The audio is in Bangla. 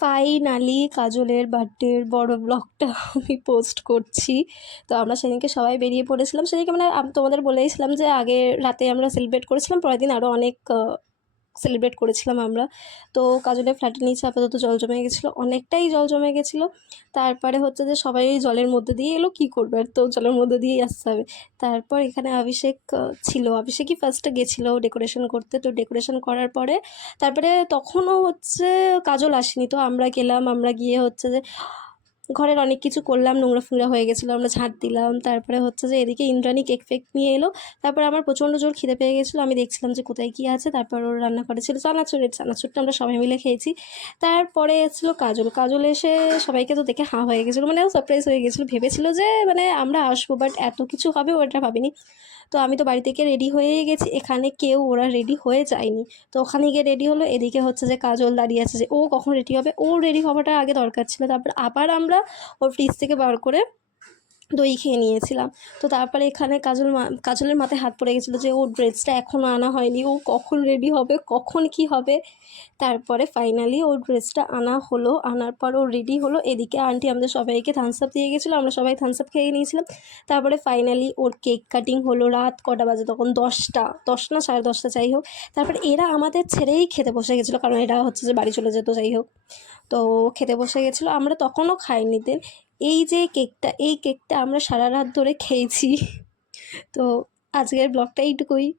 ফাইনালি কাজলের বার্থডের বড় ব্লগটা আমি পোস্ট করছি। তো আমরা সেদিনকে সবাই বেরিয়ে পড়েছিলাম। সেদিনকে মানে তোমাদের বলেইছিলাম যে আগের রাতে আমরা সেলিব্রেট করেছিলাম, পরের দিন আরও অনেক সেলিব্রেট করেছিলাম আমরা। তো কাজলের ফ্ল্যাটের নিচে আপাতত জল জমে গেছিলো, অনেকটাই জল জমে গেছিলো। তারপরে হচ্ছে যে সবাই জলের মধ্যে দিয়ে এলো, কী করবে, আর তো জলের মধ্যে দিয়েই আসতে হবে। তারপর এখানে অভিষেক ছিল, অভিষেকই ফার্স্টে গেছিলো ডেকোরেশন করতে। তো ডেকোরেশন করার পরে তারপরে তখনও হচ্ছে কাজল আসেনি, তো আমরা গেলাম। আমরা গিয়ে হচ্ছে যে ঘরের অনেক কিছু করলাম, নোংরা ফোংরা হয়ে গেছিলো, আমরা ঝাঁট দিলাম। তারপরে হচ্ছে যে এদিকে ইন্দ্রাণী কেক ফেক নিয়ে এলো। তারপরে আমার প্রচণ্ড জোর খিদে পেয়ে গেছিলো, আমি দেখছিলাম যে কোথায় কী আছে। তারপর ওর রান্না করেছিল চানাচুরটা আমরা সবাই মিলে খেয়েছি। তারপরে এসেছিলো কাজল। কাজল এসে সবাইকে তো দেখে হাঁ হয়ে গেছিলো, মানে ও সারপ্রাইজ হয়ে গেছিলো, ভেবেছিলো যে মানে আমরা আসবো, বাট এত কিছু হবে ওটা ভাবিনি। তো আমি তো বাড়ি থেকে রেডি হয়েই গেছি, এখানে কেউ ওরা রেডি হয়ে যায়নি। তো ওখানে গিয়ে রেডি হলো, এদিকে হচ্ছে যে কাজল দাঁড়িয়ে আছে যে ও কখন রেডি হবে, ওর রেডি হওয়াটা আগে দরকার ছিল। তারপর আবার আমরা ওর ফ্রিজ থেকে বার করে দই খেয়ে নিয়েছিলাম। তো তারপরে এখানে কাজলের মাথায় হাত পড়ে গেছিলো যে ওর ড্রেসটা এখনও আনা হয়নি, ও কখন রেডি হবে, কখন কি হবে। তারপরে ফাইনালি ওর ড্রেসটা আনা হলো, আনার পর ও রেডি হলো। এদিকে আন্টি আমাদের সবাইকে থামস আপ দিয়ে গেছিলো, আমরা সবাই থামস আপ খেয়ে নিয়েছিলাম। তারপরে ফাইনালি ওর কেক কাটিং হলো। রাত কটা বাজে তখন? 10 না 10:30, যাই হোক। তারপরে এরা আমাদের ছেড়েই খেতে বসে গেছিলো, কারণ এরা হচ্ছে যে বাড়ি চলে যেত, যাই হোক। তো খেতে বসে গেছিলো, আমরা তখনও খাইনি। দেন এই কেকটা আমরা সারা রাত ধরে খেয়েছি। তো আজকের ব্লগটা এইটুকুই।